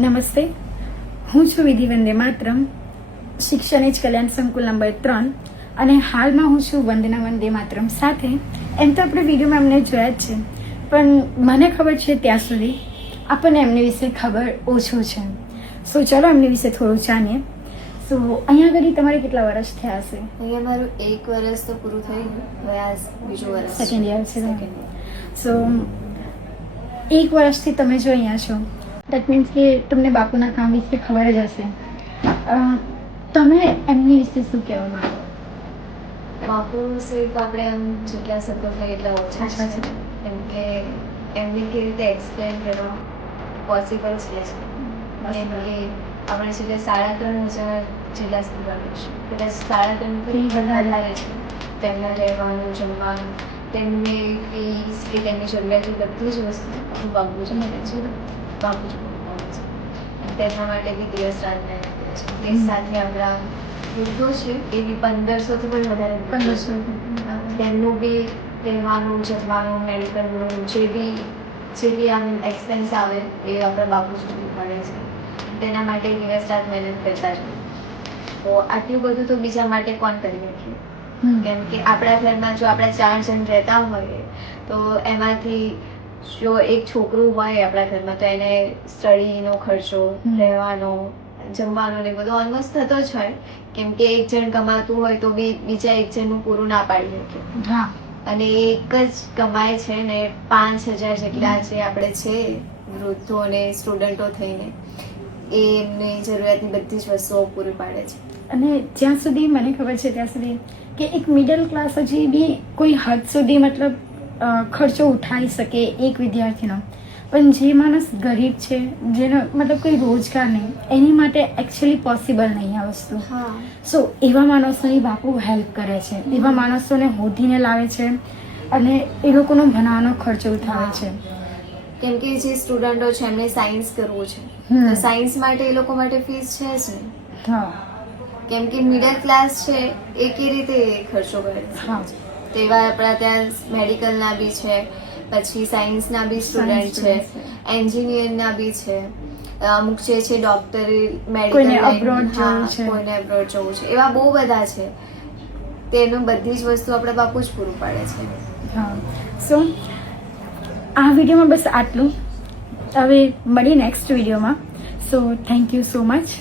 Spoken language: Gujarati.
નમસ્તે, હું છું વિધિ વંદે માતરમ, શિક્ષણ જ કલ્યાણ સંકુલ નંબર 3 અને હાલમાં હું છું વંદના વંદે માતરમ સાથે. એમ તો આપણે વિડીયોમાં એમને જોયા જ છે, પણ મને ખબર છે ત્યાં સુધી આપણને એમની વિશે ખબર ઓછું છે. સો ચલો એમની વિશે થોડું જાણીએ. સો અહીંયા આગળ તમારે કેટલા વર્ષ થયા હશે? અહીંયા મારું 1 વર્ષ તો પૂરું થઈ ગયું, હવે આ બીજું વર્ષ સેકન્ડ યર છે. સો 1 વર્ષથી તમે જો અહીંયા છો, દેટ મીન્સ કે તમને બાપુના કામ વિશે ખબર જ હશે. તમે એમની વિશે શું કહેવા માંગો? બાપુ સિર્ફ આપણે આમ જેટલા શબ્દો થાય એટલા ઓછા છે, કેમ કે એમને કેવી રીતે એક્સપ્લેન કરવા પોસિબલ છે. કેમ કે આપણે છેલ્લે 3.5 જેટલા સ્ટુડન્ટ છે, એટલે 3.5 વધારે લાગે છે. તેમના રહેવાનું, જમવાનું, તેમની ફીસ કે તેમની જરૂરિયાતો બધી જ વસ્તુ બાપુ જ કરે છે. બાપુ જ કરે છે. તેમના માટે બી દિવસ રાત મહેનત કરે છે. તે સાથે આપણા વૃદ્ધો છે એ બી 1500 થી પણ વધારે 1500 તેમનું બી રહેવાનું, જમવાનું, મેડિકલનું જે બી આમ એક્સપેન્સ આવે એ આપણા બાપુ જ પૂરું પાડે છે. તેના માટે દિવસ રાત મહેનત કરતા છે. તો આટલું બધું તો બીજા માટે કોણ કરી શકે? કેમ કે આપણા ઘરમાં જો આપણે 4 જણ રહેતા હોઈએ તો એમાંથી જો એક છોકરું હોય આપણા ઘરમાં તો એને સ્ટડીનો ખર્ચો, રહેવાનો, જમવાનો ને બધું ઓલમોસ્ટ થતો જ હોય. કેમ કે એક જણ કમાતું હોય તો બી બીજા એક જણનું પૂરું ના પાડી શકે. અને એ એક જ કમાય છે ને 5000 જેટલા જે આપણે છે વૃદ્ધો અને સ્ટુડન્ટો થઈને એ એમની જરૂરિયાતની બધી જ વસ્તુઓ પૂરી પાડે છે. અને જ્યાં સુધી મને ખબર છે ત્યાં સુધી કે એક મિડલ ક્લાસ હજી બી કોઈ હદ સુધી મતલબ ખર્ચો ઉઠાવી શકે એક વિદ્યાર્થીનો, પણ જે માણસ ગરીબ છે, જેનો મતલબ કોઈ રોજગાર નહીં, એની માટે એકચ્યુઅલી પોસિબલ નહીં આ વસ્તુ. સો એવા માણસોની બાપુ હેલ્પ કરે છે, એવા માણસોને હોધીને લાવે છે અને એ લોકોનો ભણાવવાનો ખર્ચો ઉઠાવે છે. કેમ કે જે સ્ટુડન્ટો છે એમને સાયન્સ કરવું છે તો સાયન્સ માટે એ લોકો માટે ફીસ છે જ નહીં. હા, કેમ કે મિડલ ક્લાસ છે એ કેવી રીતે ખર્ચો કરે છે. હા, તેવા આપણા ત્યાં મેડિકલના બી છે, પછી સાયન્સના બી સ્ટુડન્ટ છે, એન્જિનિયરના બી છે, અમુક જે છે ડોક્ટરી, મેડિકલ, કોઈને abroad જવું છે. કોઈને અબ્રોડ જવું છે, એવા બહુ બધા છે. તેનું બધી જ વસ્તુ આપણે બાપુ જ પૂરું પાડે છે. હા. સો આ વિડીયોમાં બસ આટલું. હવે મળીએ નેક્સ્ટ વિડીયોમાં. So thank you so much.